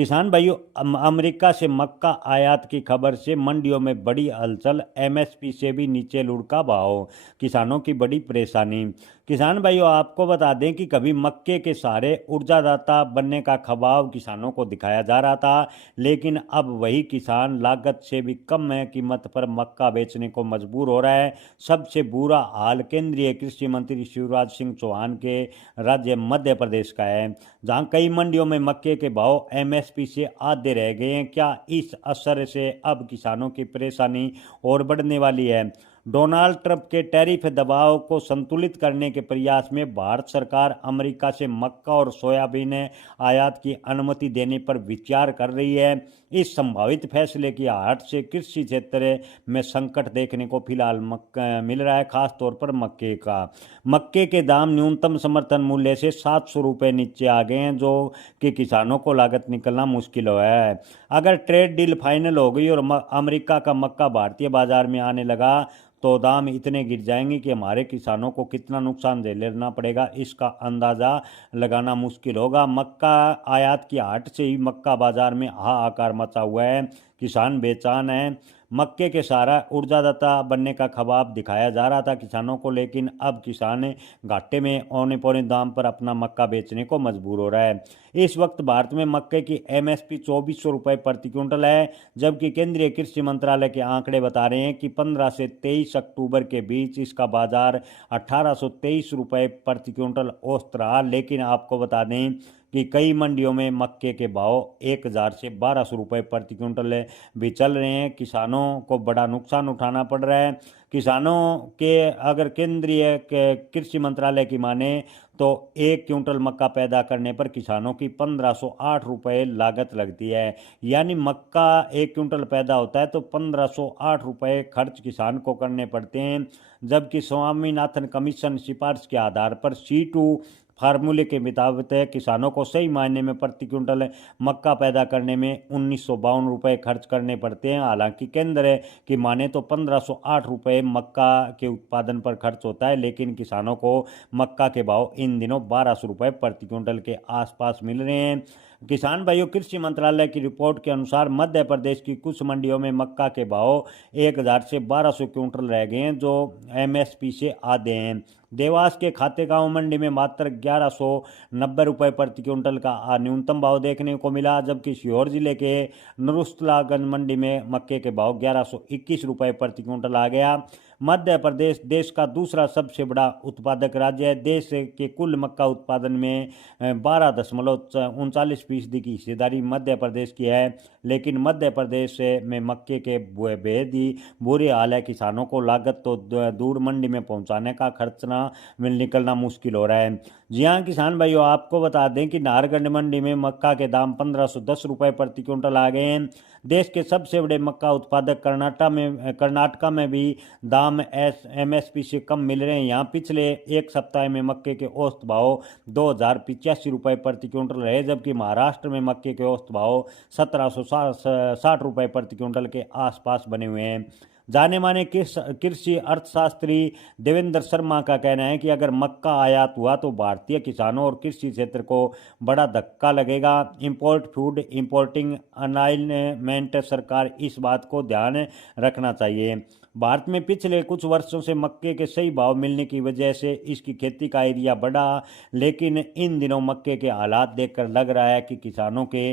किसान भाइयों, अमेरिका से मक्का आयात की खबर से मंडियों में बड़ी हलचल। एमएसपी से भी नीचे लुढ़का भाव, किसानों की बड़ी परेशानी। किसान भाइयों, आपको बता दें कि कभी मक्के के सहारे ऊर्जादाता बनने का ख्वाब किसानों को दिखाया जा रहा था, लेकिन अब वही किसान लागत से भी कम कीमत पर मक्का बेचने को मजबूर हो रहा है। सबसे बुरा हाल केंद्रीय कृषि मंत्री शिवराज सिंह चौहान के राज्य मध्य प्रदेश का है, जहां कई मंडियों में मक्के के भाव एमएसपी से आधे रह गए हैं। क्या इस असर से अब किसानों की परेशानी और बढ़ने वाली है? डोनाल्ड ट्रंप के टैरिफ दबाव को संतुलित करने के प्रयास में भारत सरकार अमेरिका से मक्का और सोयाबीन आयात की अनुमति देने पर विचार कर रही है। इस संभावित फैसले की आहट से कृषि क्षेत्र में संकट देखने को फिलहाल मिल रहा है, खास तौर पर मक्के का। मक्के के दाम न्यूनतम समर्थन मूल्य से 700 रुपये नीचे आ गए हैं, जो कि किसानों को लागत निकलना मुश्किल हुआ है। अगर ट्रेड डील फाइनल हो गई और अमेरिका का मक्का भारतीय बाजार में आने लगा तो दाम इतने गिर जाएंगे कि हमारे किसानों को कितना नुकसान झेलना पड़ेगा, इसका अंदाज़ा लगाना मुश्किल होगा। मक्का आयात की आहट से ही मक्का बाजार में हाहाकार मचा हुआ है, किसान बेचैन है। मक्के के सहारा ऊर्जादाता बनने का ख्वाब दिखाया जा रहा था किसानों को, लेकिन अब किसान घाटे में औने पौने दाम पर अपना मक्का बेचने को मजबूर हो रहा है। इस वक्त भारत में मक्के की एमएसपी 2400 रुपये प्रति क्विंटल है, जबकि केंद्रीय कृषि मंत्रालय के आंकड़े बता रहे हैं कि 15 से 23 अक्टूबर के बीच इसका बाजार 1823 रुपये प्रति क्विंटल औसत रहा। लेकिन आपको बता दें कि कई मंडियों में मक्के के भाव 1000 से 1200 रुपये प्रति क्विंटल भी चल रहे हैं। किसानों को बड़ा नुकसान उठाना पड़ रहा है। किसानों के अगर केंद्रीय कृषि मंत्रालय की माने तो 1 क्विंटल मक्का पैदा करने पर किसानों की 1508 रुपये लागत लगती है। यानी मक्का 1 क्विंटल पैदा होता है तो 1508 रुपये खर्च किसान को करने पड़ते हैं, जबकि स्वामीनाथन कमीशन सिफारिश के आधार पर C2 फार्मूले के मुताबिक किसानों को सही मायने में प्रति क्विंटल मक्का पैदा करने में 1952 रुपये खर्च करने पड़ते हैं। हालांकि केंद्र की माने तो 1508 रुपये मक्का के उत्पादन पर खर्च होता है, लेकिन किसानों को मक्का के भाव इन दिनों 1200 रुपये प्रति क्विंटल के आसपास मिल रहे हैं। किसान भाइयों, कृषि मंत्रालय की रिपोर्ट के अनुसार मध्य प्रदेश की कुछ मंडियों में मक्का के भाव 1000 से 1200 क्विंटल रह गए हैं, जो एमएसपी से आधे हैं। देवास के खातेगांव मंडी में मात्र 1190 रुपये प्रति क्विंटल का न्यूनतम भाव देखने को मिला, जबकि सीहोर जिले के नरुस्तलागंज मंडी में मक्के के भाव 1121 रुपये प्रति क्विंटल आ गया। मध्य प्रदेश देश का दूसरा सबसे बड़ा उत्पादक राज्य है। देश के कुल मक्का उत्पादन में 12.39% की हिस्सेदारी मध्य प्रदेश की है, लेकिन मध्य प्रदेश में मक्के के बेहद ही बुरे हाल है। किसानों को लागत तो दूर, मंडी में पहुंचाने का खर्चना में निकलना मुश्किल हो रहा है। जी हाँ किसान भाइयों, आपको बता दें कि नाहरगढ़ मंडी में मक्का के दाम 1510 रुपये प्रति क्विंटल आ गए हैं। देश के सबसे बड़े मक्का उत्पादक कर्नाटका में भी दाम एमएसपी से कम मिल रहे हैं। यहाँ पिछले एक सप्ताह में मक्के के औसत भाव 2085 रुपये प्रति क्विंटल रहे, जबकि महाराष्ट्र में मक्के के औसत भाव 1760 रुपये प्रति क्विंटल के आसपास बने हुए हैं। जाने माने कृषि अर्थशास्त्री देवेंद्र शर्मा का कहना है कि अगर मक्का आयात हुआ तो भारतीय किसानों और कृषि क्षेत्र को बड़ा धक्का लगेगा। इंपोर्ट फूड इंपोर्टिंग अलाइनमेंट सरकार इस बात को ध्यान रखना चाहिए। भारत में पिछले कुछ वर्षों से मक्के के सही भाव मिलने की वजह से इसकी खेती का एरिया बढ़ा, लेकिन इन दिनों मक्के के हालात देखकर लग रहा है कि किसानों के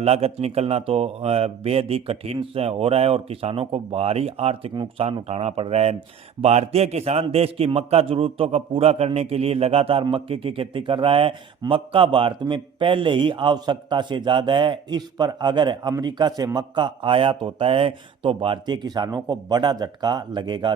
लागत निकलना तो बेहद ही कठिन हो रहा है और किसानों को भारी आर्थिक नुकसान उठाना पड़ रहा है। भारतीय किसान देश की मक्का जरूरतों का पूरा करने के लिए लगातार मक्के की खेती कर रहा है। मक्का भारत में पहले ही आवश्यकता से ज़्यादा है। इस पर अगर अमेरिका से मक्का आयात होता है तो भारतीय किसानों को बड़ा झटका लगेगा।